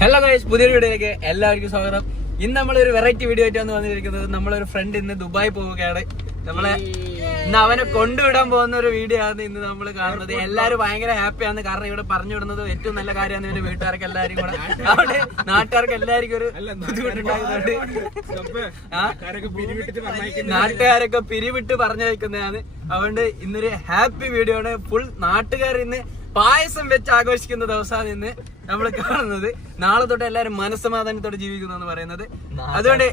Hello guys പുതിയൊരു വീഡിയോയിലേക്ക് എല്ലാവർക്കും സ്വാഗതം. ഇന്ന് നമ്മളൊരു വെറൈറ്റി വീഡിയോ ആയിട്ട് ആയിട്ടാണ് വന്നിരിക്കുന്നത്. നമ്മളൊരു ഫ്രണ്ട് ഇന്ന് ദുബായ് പോവുകയാണ്. നമ്മളെ ഇന്ന് അവനെ കൊണ്ടുവിടാൻ പോകുന്ന ഒരു വീഡിയോ ആണ് ഇന്ന് നമ്മൾ കാണുന്നത്. എല്ലാവരും ഭയങ്കര ഹാപ്പിയാണ് കാരണം ഇവിടെ പറഞ്ഞു വിടുന്നത് ഏറ്റവും നല്ല കാര്യമാണ് ഇവർ വീട്ടുകാർക്ക് എല്ലാവരും കൂടെ അവിടെ നാട്ടുകാർക്ക് എല്ലാവർക്കും ഒരു ബുദ്ധിമുട്ടുണ്ടാകുന്നുണ്ട്? നാട്ടുകാരൊക്കെ പിരിവിട്ട് പറഞ്ഞയക്കുന്നതാണ്. അതുകൊണ്ട് ഇന്നൊരു ഹാപ്പി വീഡിയോ ആണ്. ഫുൾ നാട്ടുകാർ ഇന്ന് പായസം വെച്ച് ആഘോഷിക്കുന്ന ദിവസമാണ് ഇന്ന് നമ്മൾ കാണുന്നത്. നാളെ തൊട്ട് എല്ലാവരും മനസ്സമാധാനത്തോടെ ജീവിക്കുന്നു എന്ന് പറയുന്നത് അതുകൊണ്ട്.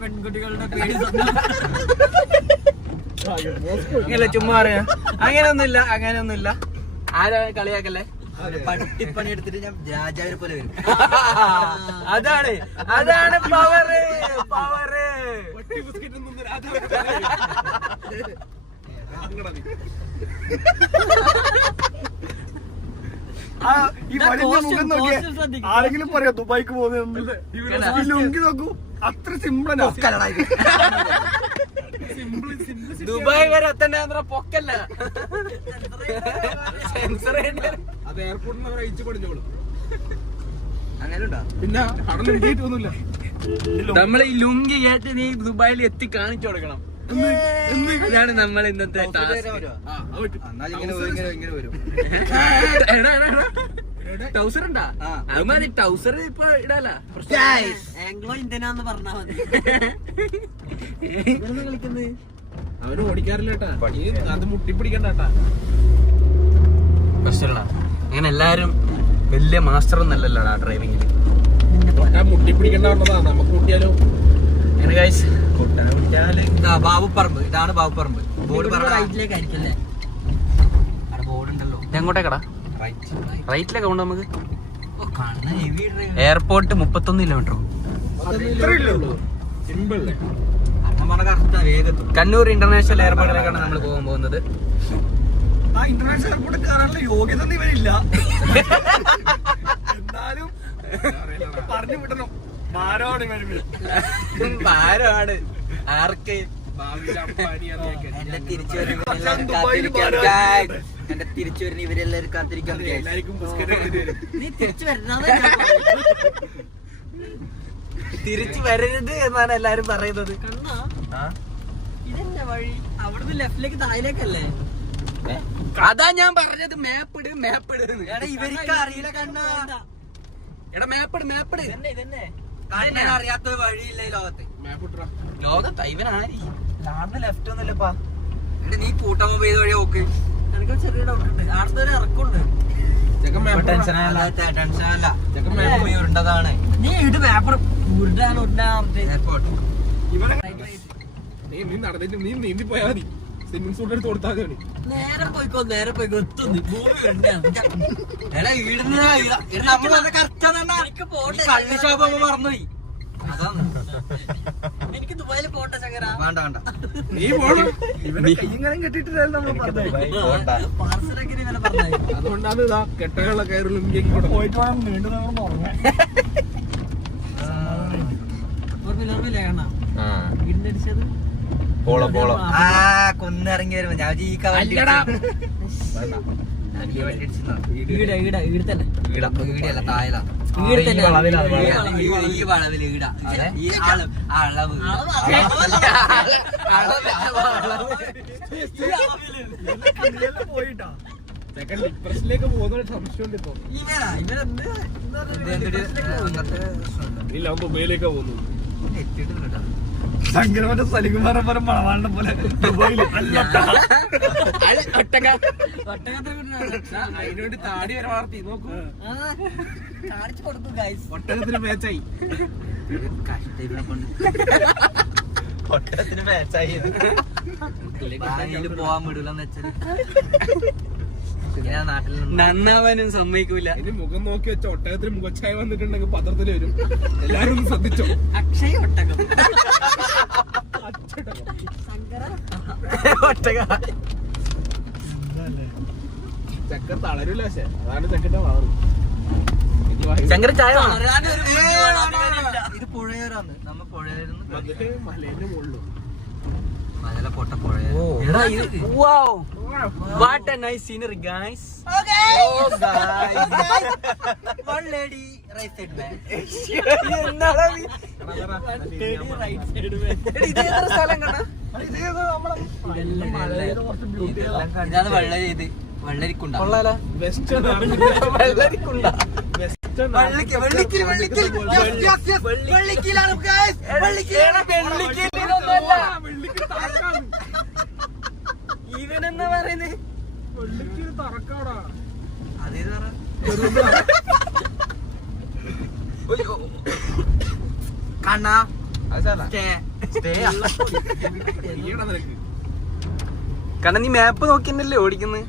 പെൺകുട്ടികളുടെ ചുമ്മാ പറയാ. അങ്ങനെയൊന്നുമില്ല അങ്ങനെയൊന്നുമില്ല. ആരാ കളിയാക്കല്ലേ? പട്ടിപ്പണി എടുത്തിട്ട് ഞാൻ രാജാവിനെ പോലെ വരും. അതാണ്. അതാണ് പവറ് പവറ് ആ, ഈ വലിയ മുഖം നോക്കിയേ. ആരെങ്കിലും പറയാ ദുബായിക്ക് ലുങ്കി നോക്കൂ. അത്ര സിമ്പിളാ ദുബായ് വരെ എത്തണ്ട പൊക്കല്ല. സെൻസർ അത് എയർപോർട്ടിൽ നിന്ന് അയച്ചു പഠിച്ചോളൂ അങ്ങനെ ഉണ്ടോ പിന്നെ നമ്മൾ ഈ ലുങ്കി കേട്ട് നീ ദുബായിൽ എത്തി കാണിച്ചു കൊടുക്കണം. ഇതാണ് നമ്മൾ ഇന്നത്തെ ടാസ്ക് ടൗസർ ഉണ്ടാ ആ. അത് മതി ടൗസർ ഇപ്പൊ ഇടാല. ആംഗ്ലോ ഇന്ത്യനാന്ന് പറഞ്ഞാ മതി. കളിക്കുന്നത് അവർ ഓടിക്കാറില്ല കേട്ടാ ഈ അത് പ്രശ്നമില്ല അങ്ങനെ എല്ലാരും വലിയ മാസ്റ്റർ ഒന്നല്ലല്ലോടാ ഡ്രൈവിംഗിൽ അങ്ങനെ ഗൈസ് ഇതാ ബാബുപ്പറമ്പ് ഇതാണ് ബാബുപ്പറമ്പ് ബോർഡ് റൈറ്റിലേക്ക് ആയിരിക്കല്ലേ അവിടെ ബോർഡ് ഉണ്ടല്ലോ എങ്ങോട്ടേക്കടാ റൈറ്റ് റൈറ്റിലേക്ക് ഉണ്ട് നമുക്ക്. ഓ കാണുന്ന ഹെവി ഡ്രൈവ് എയർപോർട്ട് മുപ്പത്തൊന്ന് കിലോമീറ്റർ കണ്ണൂർ ഇന്റർനാഷണൽ എയർപോർട്ടിലേക്കാണ് നമ്മൾ പോകാൻ പോകുന്നത്. ആ ഇന്റർനാഷണൽ എയർപോർട്ട് കാണാനുള്ള യോഗ്യത ഇവരില്ല എന്നാലും പറഞ്ഞു വിടണം. ഭാരമാണ് ഭാരമാണ് ആർക്ക്? തിരിച്ചു എന്റെ തിരിച്ചു വരുന്ന ഇവരെല്ലാവരും കാത്തിരിക്കാൻ നീ തിരിച്ചു വരണത് തിരിച്ചു വരരുത് എന്നാണ് എല്ലാരും പറയുന്നത്. കണ്ണാ. ഇതെന്നെ വഴി? അവിടുന്ന് ലെഫ്റ്റിലേക്ക് താഴേക്കല്ലേ? അതാ ഞാൻ പറഞ്ഞത്. മാപ്പ് ഇട് മാപ്പ് ഇട് എടാ ഇവർക്ക് അറിയില്ല കണ്ണാ. എടാ മാപ്പ് ഇട് മാപ്പ് ഇട്. ഇതന്നെ കണ്ണൻ അറിയാത്ത ഒരു വഴിയില്ല ഈ ലോകത്ത്. ലോകത്ത് ഇവനാരി ആടുന്ന് ലെഫ്റ്റ് ഒന്നുമില്ലപ്പാ. എടാ നീ കൂട്ടാൻ പോയത് വഴി നോക്ക്. എനിക്ക് ചെറിയ ഡൗട്ട് ഉണ്ട്. ആടുന്ന് ഒരു ഇറക്കുണ്ട്. നീ ഇട് പേപ്പർ ഇവനെ നീ നീ നടന്നിട്ട് നീ നീന്തി പോയാ മതി. സ്വിമ്മിംഗ് സൂട്ട് എടുത്ത് കൊടുത്താൽ മതി നേരെ പോയിക്കോ നേരെ പോയിക്കോ. എത്തുന്നു ഭൂമി എടാ ഈടുന്ന നമ്മളത് കറക്റ്റാണ് കള്ളി ഷോപ്പ് മറന്നുപോയി. അതാണ്. വേണ്ട വേണ്ട. നീ പോണം? ഇവനെ കെട്ടിട്ടില്ലായിരുന്നു നമ്മൾ പറഞ്ഞത്. അതുകൊണ്ടാണ് ഇതാ കെട്ടകളുള്ള കയറുള്ള കൂടെ പോയിട്ട് വേണം വീണ്ടും നമ്മൾ ആ. കുന്നിറങ്ങി വരുമ്പോ ഞാൻ ഈ അല്ലടാ. ഈട ഈട ഈട തന്നെ. ഈട തന്നെ ഈ പോയിട്ടാ സെക്കൻഡ് ഡിപ്രഷനിലേക്ക് പോകുന്ന സംശയമുണ്ട് ഇപ്പൊ. ഇവനാ ഇവനെന്ത് ഇല്ല അവൻ ദുബൈയിലേക്കാ സംക്രമന്റെ സലികുമാരൻ പറ മണവാളിനെ പോലെ ദുബായിൽ. അതിനുവേണ്ടി താടി വരെ വളർത്തി. നോക്കൂ. കാണിച്ചു കൊടുക്കും ഗൈസ് ഒട്ടകത്തിന് മേച്ചായി ഒട്ടത്തിന് മാച്ചായി പോവാൻ വിടൂലെന്ന് വെച്ചാൽ നന്നാവാനും സമ്മതിക്കൂല. ഇനി മുഖം നോക്കി വെച്ച ഒട്ടകത്തിന് മുഖച്ഛായ വന്നിട്ടുണ്ടെങ്കിൽ പത്രത്തിൽ വരും. എല്ലാരും ഒന്ന് ശ്രദ്ധിച്ചോ? അക്ഷയ ഒട്ടകം. ചക്ക തളരൂല പക്ഷെ. അതാണ് ചക്കന്റെ വളർന്നു ശങ്കര ചായ. ഇത് പുഴയോരാന്ന്. നമ്മ പുഴയോരുന്ന് മലേന്റെ മുകളിലും. മലയിലെ പൊട്ട പുഴയോ what a nice scenery guys. Oh guys. One lady right side back എന്നാടാ നീ എടാ, ഇത് ഏതൊരു സ്ഥലം കണ്ടാ? ഇതാണ് വെള്ളരി ഇത്. വെള്ളരിക്കുണ്ട. കൊള്ളാല. വെള്ളരിക്കുണ്ട. വെള്ളിക്ക് Vellikkil Vellikkil. Yes, yes, yes. വെള്ളിക്കിലാണ് guys. എടാ, വെള്ളിക്കില്ല ഇതൊന്നുമല്ല. പറയുന്നത് കണ്ണാ. സ്റ്റേ. കാരണം നീ മാപ്പ് നോക്കിന്നല്ലേ ഓടിക്കുന്നത്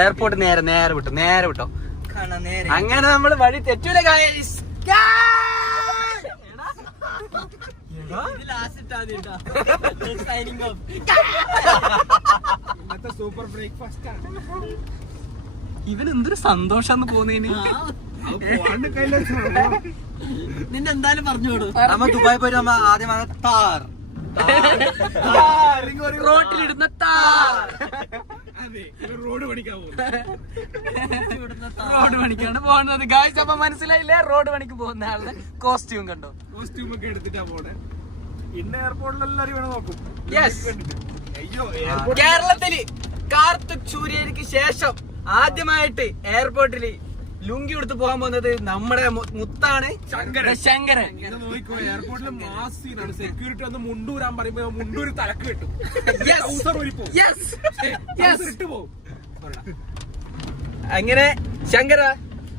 എയർപോർട്ട് നേരെ നേരെ വിട്ടോ നേരെ വിട്ടോ. അങ്ങനെ നമ്മൾ വഴി തെറ്റൂല guys. ഇന്നത്തെ സൂപ്പർ ബ്രേക്ക്ഫാസ്റ്റ് ആണ്. ഇവൻ എന്തൊരു സന്തോഷാന്ന് പോന്നേന് നിന്നെ എന്തായാലും പറഞ്ഞോളൂ നമ്മ ദുബായി പോയി നമ്മ ആദ്യം വന്ന താർ. റോട്ടിലിടുന്ന താർ. അതെ ഇവർ റോഡ് പഠിക്കാൻ പോകും റോഡ് പണിക്കാണ് പോകുന്നത്. ഗായ്സ് അപ്പൊ മനസ്സിലായില്ലേ? റോഡ് പണിക്ക് പോകുന്ന ആളുടെ കോസ്റ്റ്യൂം കണ്ടോ? കോസ്റ്റ്യൂം ഒക്കെ എടുത്തിട്ടാ പോണേ. ഇന്ന് എയർപോർട്ടിൽ എല്ലാരും നോക്കും. അയ്യോ കേരളത്തിൽ കാർത്തിക് സൂര്യക്ക് ശേഷം ആദ്യമായിട്ട് എയർപോർട്ടിൽ ലുങ്കി എടുത്ത് പോകാൻ പോകുന്നത് നമ്മുടെ മുത്താണ് ശങ്കരൻ. എയർപോർട്ടിൽ മാസ് സെക്യൂരിറ്റി ഒന്ന് മുണ്ടൂരാൻ പറയുമ്പോ മുണ്ടൂര് തലക്ക് കിട്ടും. അങ്ങനെ ശങ്കര?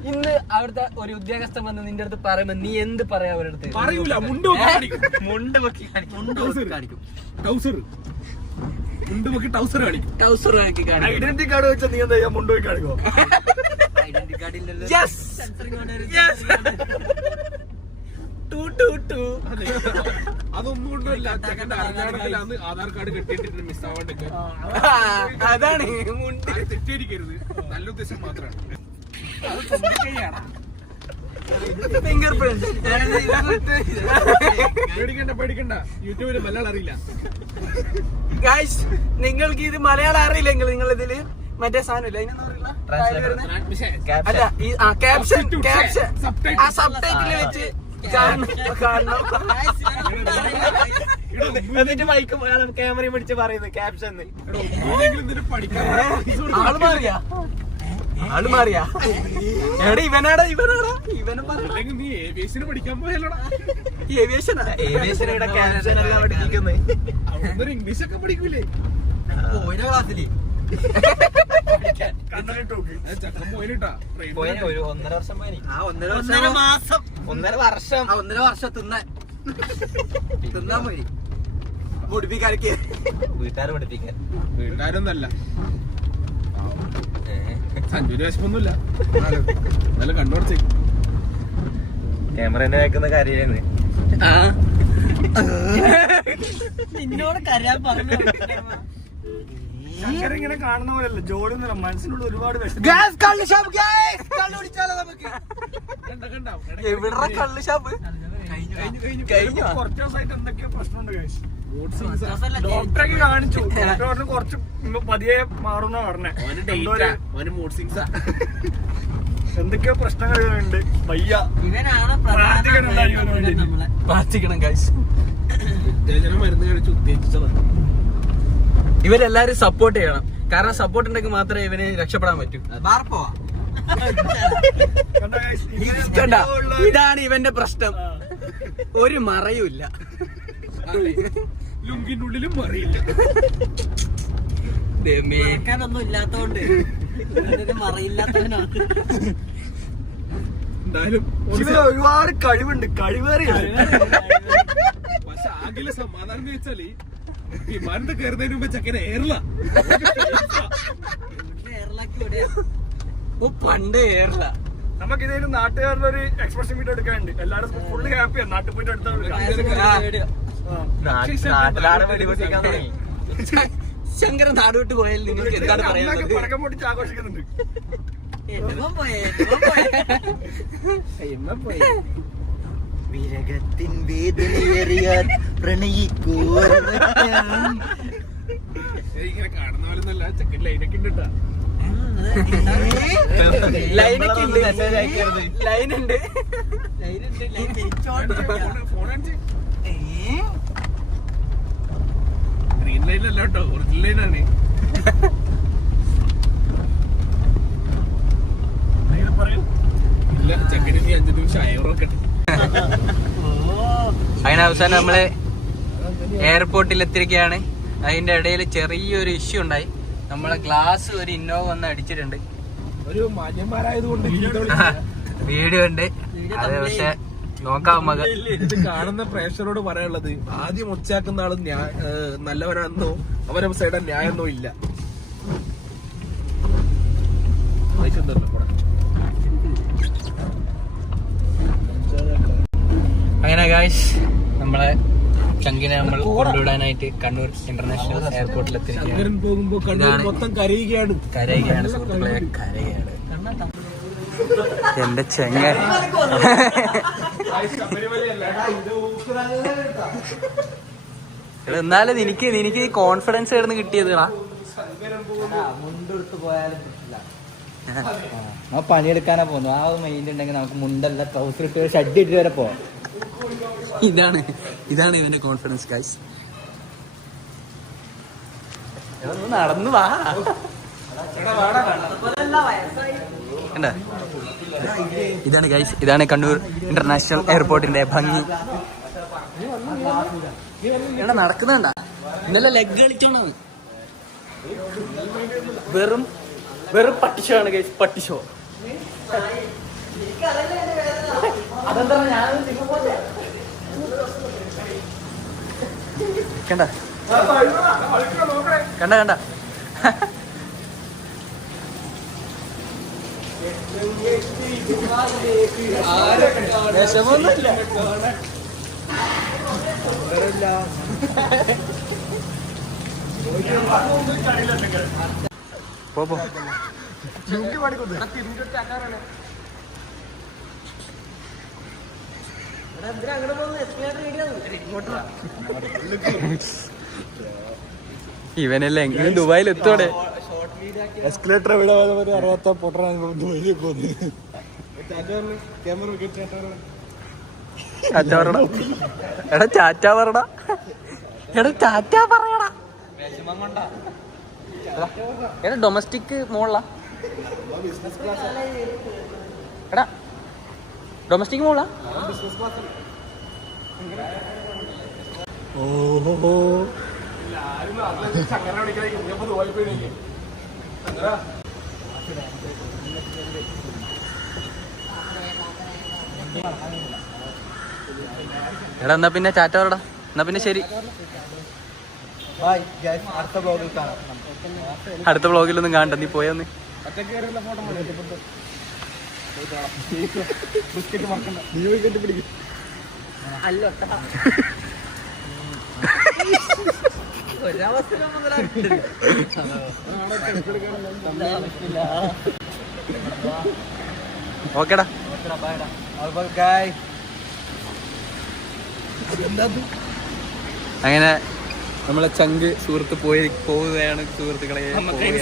ഇന്ന് അവിടുത്തെ ഒരു ഉദ്യോഗസ്ഥൻ വന്ന് നിന്റെ അടുത്ത് പറയുമ്പോ നീ എന്ത് പറയാ അവരുടെ അടുത്ത്? പറയൂല മുണ്ട് പൊക്കി കാണിക്കും. മുണ്ട് പൊക്കി കാണിക്കും. ട്രൗസർ കാണിക്കും. ടൗസർ. മുണ്ട് പൊക്കി ടൗസർ കാണിക്കും. ടൗസർ ആക്കി കാണിക്കും. ഐഡന്റിറ്റി കാർഡ് വെച്ചാൽ നീ എന്താ ചെയ്യാ? മുണ്ട് പോയി കാണിക്കോ ഐഡന്റി കാർഡ് ഇല്ലല്ലോ. Yes yes two two two. അതൊന്നും കൊണ്ടല്ല ആധാർ കാർഡ് അതാണ് മുണ്ട്. തെറ്റിയിരിക്കരുത്. നല്ല ഉദ്ദേശം മാത്രമാണ്. ഫിംഗർ പ്രിന്റ് പേടിക്കണ്ട പേടിക്കണ്ട. യൂട്യൂബിൽ മലയാളം അറിയില്ല. ഗൈസ് നിങ്ങൾക്ക് ഇത് മലയാളം അറിയില്ലെങ്കിൽ നിങ്ങൾ ഇതിൽ മറ്റേ സാധനം ഇല്ല? അതിനെന്താ പറയുക? താഴെ വരുന്നെ? പക്ഷേ, അല്ല ഈ ആ ക്യാപ്ഷൻ ക്യാപ്ഷൻ subtitle. ആ സബ് ടൈറ്റിൽ വെച്ച് എന്നിട്ട് മൈക്ക് ക്യാമറയും പിടിച്ച് പറയുന്നത് ക്യാപ്ഷൻ ആൾ മാറിയാ? ആൾ മാറിയാ? എടാ ഇവനാടാ ഇവനാടാ ഇവനെ പറഞ്ഞു നീ ഏവിയേഷന് പഠിക്കാൻ പോയല്ലോടാ. ഏവിയേഷൻ ഏവിയേഷൻ ഇവിടെ പഠിപ്പിക്കുന്നത് ഇംഗ്ലീഷ് ഒക്കെ പഠിക്കൂലേ? പോയിന ക്ലാസ്സിൽ ഒന്നര വർഷം ആ ഒന്നര ഒന്നര മാസം. ഒന്നര വർഷം. ആ ഒന്നര വർഷം തിന്നാൻ. തിന്നാൻ പോയി. മുടിപ്പിക്കാർക്ക്. വീട്ടുകാർ പഠിപ്പിക്കാൻ. വീട്ടുകാരൊന്നല്ല. സഞ്ജുവിന് വിശപ്പൊന്നുമില്ല. നല്ല കണ്ണുടച്ചേ. ക്യാമറ വെക്കുന്ന കാര്യമാണ്. നിന്നോട് കരയാൻ പറഞ്ഞു. ശങ്കര ഇങ്ങനെ കാണുന്ന പോലെയല്ല ജോഡി മനസ്സിനുള്ള ഒരുപാട് ഗ്യാസ് കള്ള് ഷോപ്പ് ഗ്യാസ് കള്ള് കുടിച്ചാലോ നമുക്ക്? കണ്ട കണ്ട എവിടെ കള്ള് ഷാപ്പ് കഴിഞ്ഞു കഴിഞ്ഞു. കഴിഞ്ഞു? കുറച്ച് ദിവസമായിട്ട് എന്തൊക്കെയോ പ്രശ്നമുണ്ട് guys. ഡോക്ടറൊക്കെ കാണിച്ചു. ഡോക്ടർ പറഞ്ഞു കുറച്ച് പതിയെ മാറുന്ന പറഞ്ഞേ. എന്തൊക്കെയോ പ്രശ്നങ്ങളുണ്ട് വയ്യ. പ്രാർത്ഥിക്കണം മരുന്ന് കഴിച്ച് ഉത്തേജിച്ചതാണ്. ഇവരെല്ലാരും സപ്പോർട്ട് ചെയ്യണം. കാരണം സപ്പോർട്ട് ഉണ്ടെങ്കിൽ മാത്രമേ ഇവന് രക്ഷപ്പെടാൻ പറ്റൂ. ഇതാണ് ഇവന്റെ പ്രശ്നം. ഒരു മറയുമില്ല. ലുങ്കിന്റെ ഉള്ളിലും മറിയില്ല. ദൈവമേ. കേൾക്കാനൊന്നും ഇല്ലാത്തോണ്ട്. മറയില്ലാത്തവനാണ്. എന്തായാലും ഒരുപാട് കഴിവുണ്ട്. കഴിവേറിയാണ് പക്ഷെ ആകെ സമാധാനം എന്ന് വെച്ചാൽ വിമാനത്തിൽ കയറുന്നതിന് മുമ്പ് ചെക്കനെ ഏറില്ല ഓ പണ്ട് ഏറില്ല നമുക്ക് ഇതേലും നാട്ടുകാരുടെ ഒരു എക്സ്പ്രഷൻ വീഡിയോ എടുക്കാനുണ്ട്. എല്ലാരും ഫുള്ള് ഹാപ്പിയാണ് നാട്ടിൽ പോയിട്ട് നാട്ടിലാണ് വെടിപൊട്ടിക്കാൻ തുടങ്ങി. ശങ്കരൻ നാട് വിട്ട് പോയാൽ നിങ്ങൾക്ക് എന്താണ് പറയാനുള്ളത്? ആഘോഷിക്കുന്നുണ്ട്. വിരകത്തിൻ വേദനയേറിയാൽ പ്രണയിക്കൂ ഏയ് ഇങ്ങനെ കാണുന്ന പോലെ ഒന്നല്ല ചെക്കൻ ലൈനൊക്കെ ഉണ്ട് കേട്ടാ. ലൈനൊക്കെ ഉണ്ട്. ലൈൻ ഉണ്ട്. ഫോൺ അടിച്ച് ഗ്രീൻ ലൈൻ അല്ല കേട്ടോ ഒറിജിനൽ ലൈനാണ് ഇല്ല ചെക്കന് നീ അഞ്ചു നിമിഷം അയറൊക്കെ അങ്ങനെ അവസാനം നമ്മൾ എയർപോർട്ടിൽ എത്തിയിരിക്കുകയാണ് അതിന്റെ ഇടയിൽ ചെറിയൊരു ഇഷ്യൂ ഉണ്ടായി. നമ്മളെ ഗ്ലാസ് ഒരു ഇന്നോവ വന്ന് അടിച്ചിട്ടുണ്ട്. ഒരു വീഡിയോ ഉണ്ട്. അത് പക്ഷെ നോക്കാം ഇത് കാണുന്ന പ്രേക്ഷകരോട് പറയാനുള്ളത് ആദ്യം ഒച്ചാക്കുന്ന ആൾ നല്ലവരാണെന്നോ അവരെ സൈഡ് ന്യായമെന്നോ ഇല്ല. അങ്ങനെ ഗായ്സ് നമ്മളെ ചങ്കിനെ നമ്മൾ കൊണ്ടുവിടാനായിട്ട് കണ്ണൂർ ഇന്റർനാഷണൽ എയർപോർട്ടിൽ എത്തിയിരിക്കുകയാണ്. മൊത്തം കരയുകയാണ്. കരയുകയാണ് സുഹൃത്തുക്കളെ കരയാണ്. എന്റെ ചെങ്ങ. എടാ, എന്നാലും എനിക്ക് എനിക്ക് ഈ കോൺഫിഡൻസ് ആയിരുന്നു കിട്ടിയതാ മുണ്ടെടുത്ത് പോയാലും കിട്ടില്ല ആ പണിയെടുക്കാനാ പോന്നു. ആ മൈൻഡ് ഉണ്ടെങ്കിൽ നമുക്ക് മുണ്ടല്ല ട്രൗസർ ഇട്ട് ഷഡ് ഇട്ട് വരെ പോവാം. ഇതാണ് ഇതാണ് ഇവന്റെ കോൺഫിഡൻസ് കാശ് നടന്നു വാ. ഇതാണ് ഗൈസ് ഇതാണ് കണ്ണൂർ ഇന്റർനാഷണൽ എയർപോർട്ടിന്റെ ഭംഗി. എടാ ഇന്നലെ ലെഗ് കളിച്ചോണ വെറും വെറും പട്ടിഷോ ആണ് ഗൈസ് പട്ടിഷോ ഞാൻ കണ്ട? കണ്ട കണ്ട. വിഷമൊന്നുമില്ല പോ പോ. ഇവനല്ലേ എങ്കിലും ദുബായിൽ എത്തോടെ എസ്കലേറ്റർ എവിടെ അറിയാത്ത പൊട്ടറാണ് ദുബൈയിലേക്ക് പോന്ന് ചാറ്റ എടാ ചാറ്റ പറടാ എടാ ചാറ്റ പറയടാ. എടാ ഡൊമസ്റ്റിക് മോളാ എടാ ഡൊമസ്റ്റിക് മോളാ ഓഹോ. എടാ എന്നാ പിന്നെ ചാറ്റ പറടാ എന്നാ പിന്നെ ശരി. ബൈ അടുത്ത ബ്ലോഗിൽ കാണാം. അടുത്ത വ്ളോഗിലൊന്നും കാണണ്ട. നീ പോയൊന്ന് ഓക്കേടാ അങ്ങനെ നമ്മളെ ചങ്ക് സുഹൃത്ത് പോയി പോവുകയാണ് സുഹൃത്തുക്കളെ.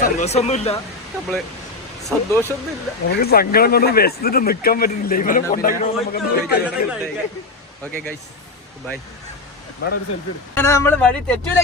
സന്തോഷമൊന്നുമില്ല നമ്മൾ സന്തോഷമൊന്നുമില്ല നമുക്ക് സങ്കടം കൊണ്ട് വിശന്നിട്ട് നിക്കാൻ പറ്റുന്നില്ല ഇവരെ ഇവനെ ഓക്കെ ഗൈസ് ബൈ നമ്മൾ വഴി തെറ്റൂല